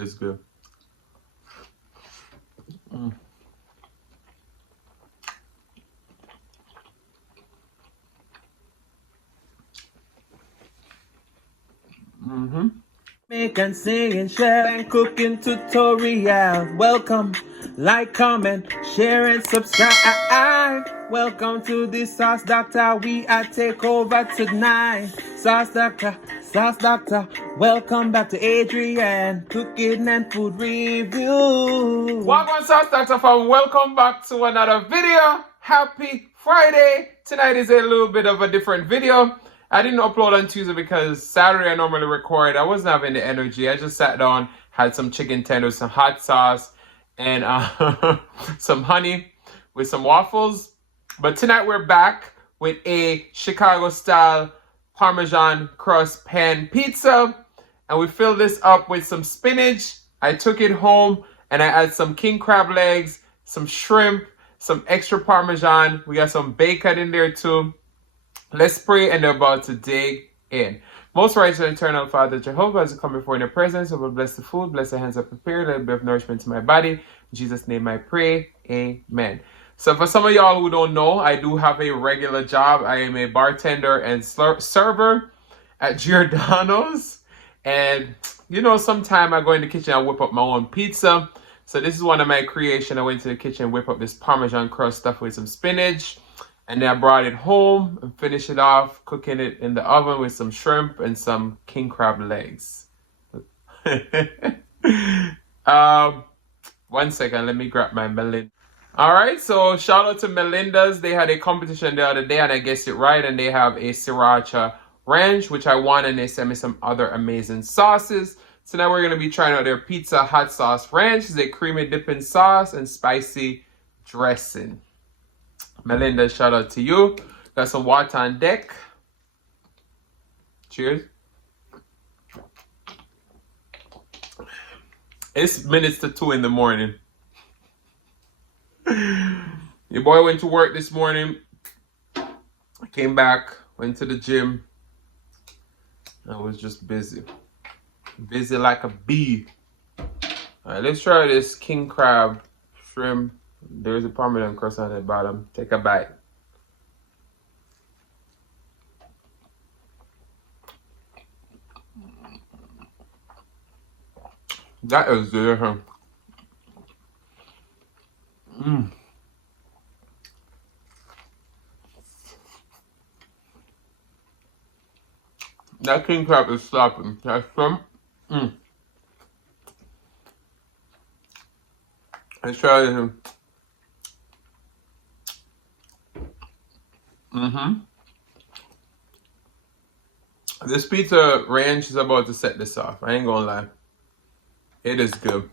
is good. Make and sing and share and cooking tutorial. Welcome, like, comment, share and subscribe. Welcome to the Sauce Doctor. We are take over tonight. Sauce Doctor, Sauce Doctor. Welcome back to Adrian, cooking and food review. Welcome, Sauce Doctor, from welcome back to another video. Happy Friday. Tonight is a little bit of a different video. I didn't upload on Tuesday because Saturday I normally record. I wasn't having the energy. I just sat down, had some chicken tenders, some hot sauce, and some honey with some waffles. But tonight we're back with a Chicago-style Parmesan crust pan pizza. And we filled this up with some spinach. I took it home and I added some king crab legs, some shrimp, some extra Parmesan. We got some bacon in there too. Let's pray and about to dig in. Most righteous and eternal Father Jehovah, as I come before in your presence, I will bless the food, bless the hands I prepared, let it be of nourishment to my body. In Jesus' name I pray. Amen. So for some of y'all who don't know, I do have a regular job. I am a bartender and server at Giordano's. And you know, sometime I go in the kitchen and whip up my own pizza. So this is one of my creations. I went to the kitchen and whip up this Parmesan crust stuffed with some spinach. And then I brought it home and finished it off, cooking it in the oven with some shrimp and some king crab legs. 1 second, let me grab my Melinda. All right, so shout out to Melinda's. They had a competition the other day and I guessed it right. And they have a sriracha ranch, which I won, and they sent me some other amazing sauces. So now we're going to be trying out their pizza hot sauce ranch. It's a creamy dipping sauce and spicy dressing. Melinda, shout out to you. Got some water on deck. Cheers. It's minutes to 2 in the morning. Your boy went to work this morning. Came back, went to the gym. I was just busy. Busy like a bee. Alright, let's try this king crab shrimp. There's a Parmesan crust on the bottom. Take a bite. That is delicious. That king crab is slapping. That shrimp. Let's try this. This pizza ranch is about to set this off. I ain't gonna lie. It is good.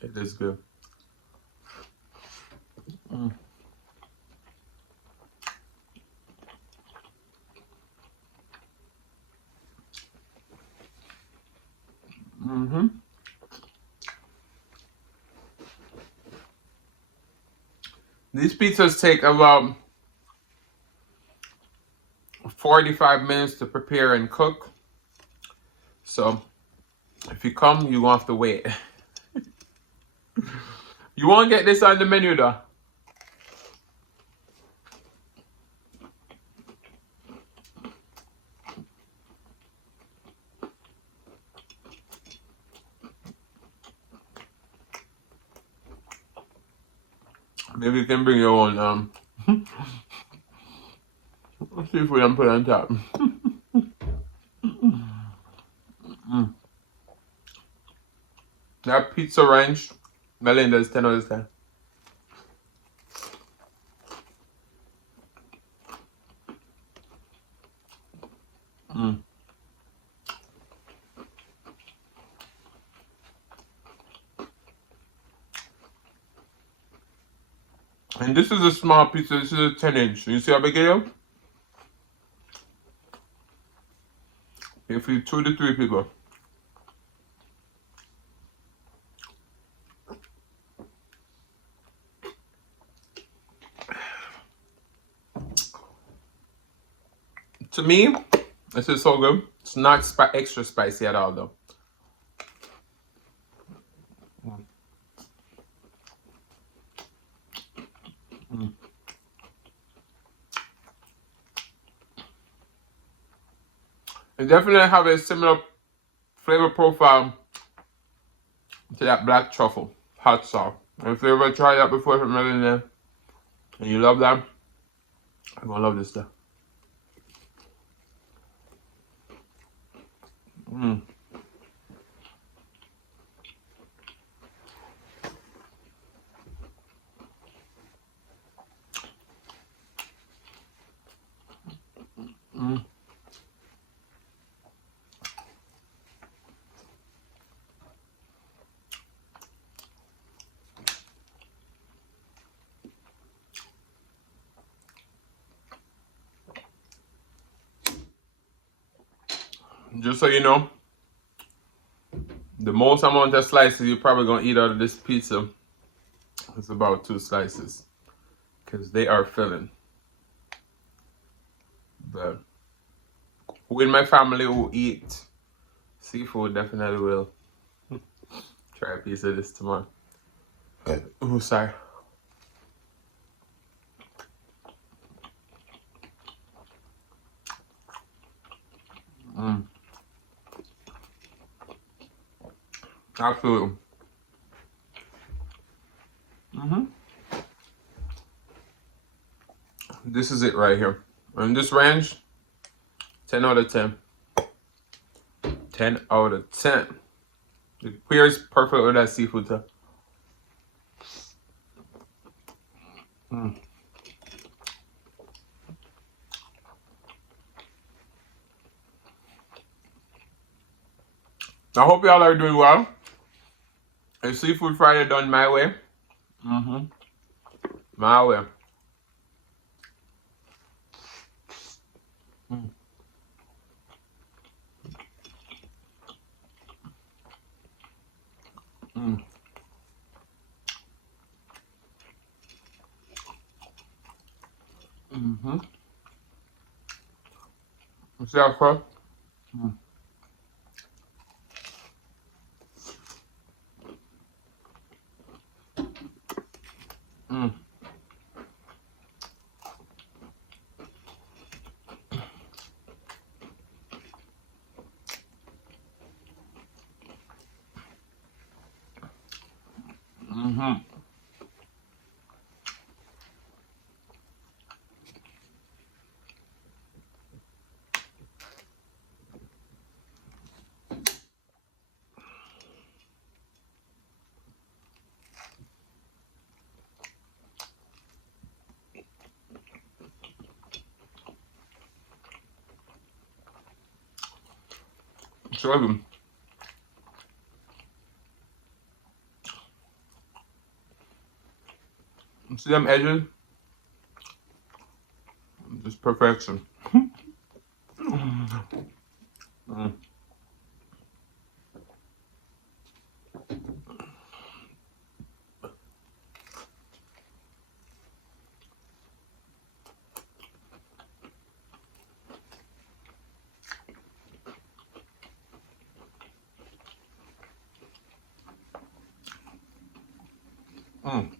It is good. These pizzas take about 45 minutes to prepare and cook. So if you come, you're gonna have to wait. You won't get this on the menu though. Maybe you can bring your own let's see if we can put it on top. That pizza ranch, Melinda's 10 out of 10. And this is a small pizza. This is a 10-inch. You see how big it is? You feed 2 to 3 people. To me, This is so good. It's not extra spicy at all, though. Mm. It definitely have a similar flavor profile to that black truffle hot sauce. And if you ever tried that before from Melanie and you love that, I'm gonna love this stuff. Mm. Mm. Just so you know, the most amount of slices you're probably gonna eat out of this pizza is about 2 slices, because they are filling. But who in my family who eat seafood definitely will try a piece of this tomorrow. Oh, sorry. Mm. Absolutely. This is it right here. In this range, 10 out of 10. 10 out of 10. It pairs perfect with that seafood too. Mm. I hope y'all are doing well. A seafood Friday done my way. My way. Mm. Mm. See how close? Mm. Mm. Show them. See them edges? Just perfection. Mm. Mm.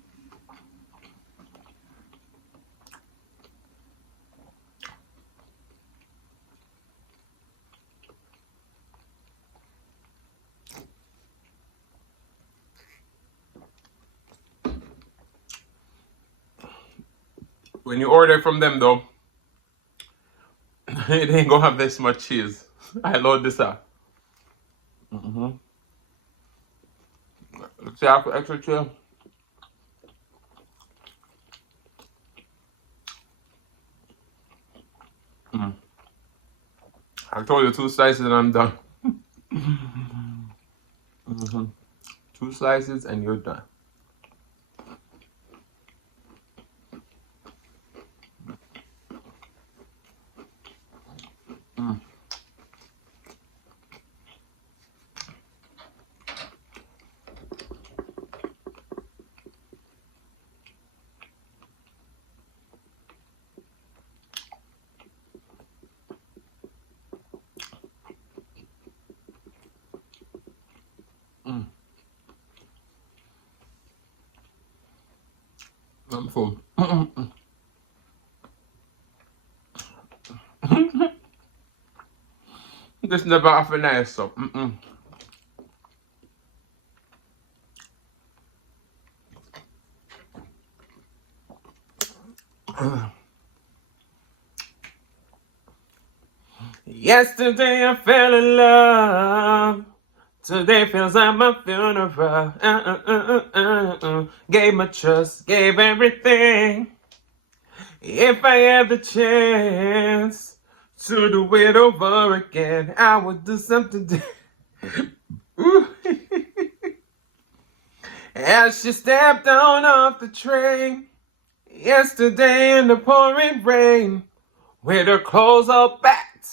When you order from them though, it ain't gonna have this much cheese. I load this up. See how for extra cheese? Mm. I told you 2 slices and I'm done. 2 slices and you're done. Mm. some food. This never have nice so. Yesterday I fell in love. Today feels like my funeral. Gave my trust, gave everything. If I had the chance to do it over again, I would do something As she stepped down off the train yesterday in the pouring rain, with her clothes all backed,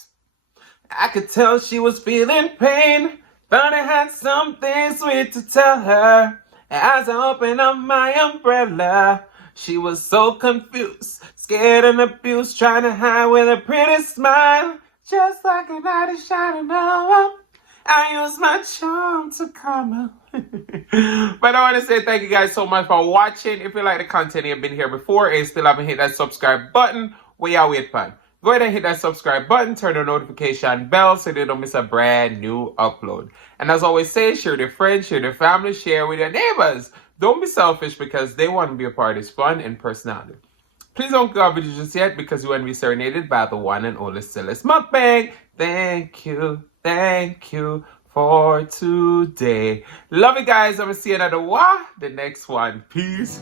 I could tell she was feeling pain. Thought I had something sweet to tell her. As I opened up my umbrella, she was so confused, scared and abused, trying to hide with a pretty smile. Just like a knight in shining armor, I use my charm to calm her. But I want to say thank you guys so much for watching. If you like the content, you've been here before and still haven't hit that subscribe button, what y'all wait for? Go ahead and hit that subscribe button, turn the notification bell so you don't miss a brand new upload. And as always say, share with your friends, share with your family, share with your neighbors. Don't be selfish because they want to be a part of this fun and personality. Please don't go off video just yet because you want to be serenaded by the one and only Celeste Mukbang. Thank you for today. Love you guys. I'm going to see you another the next one. Peace.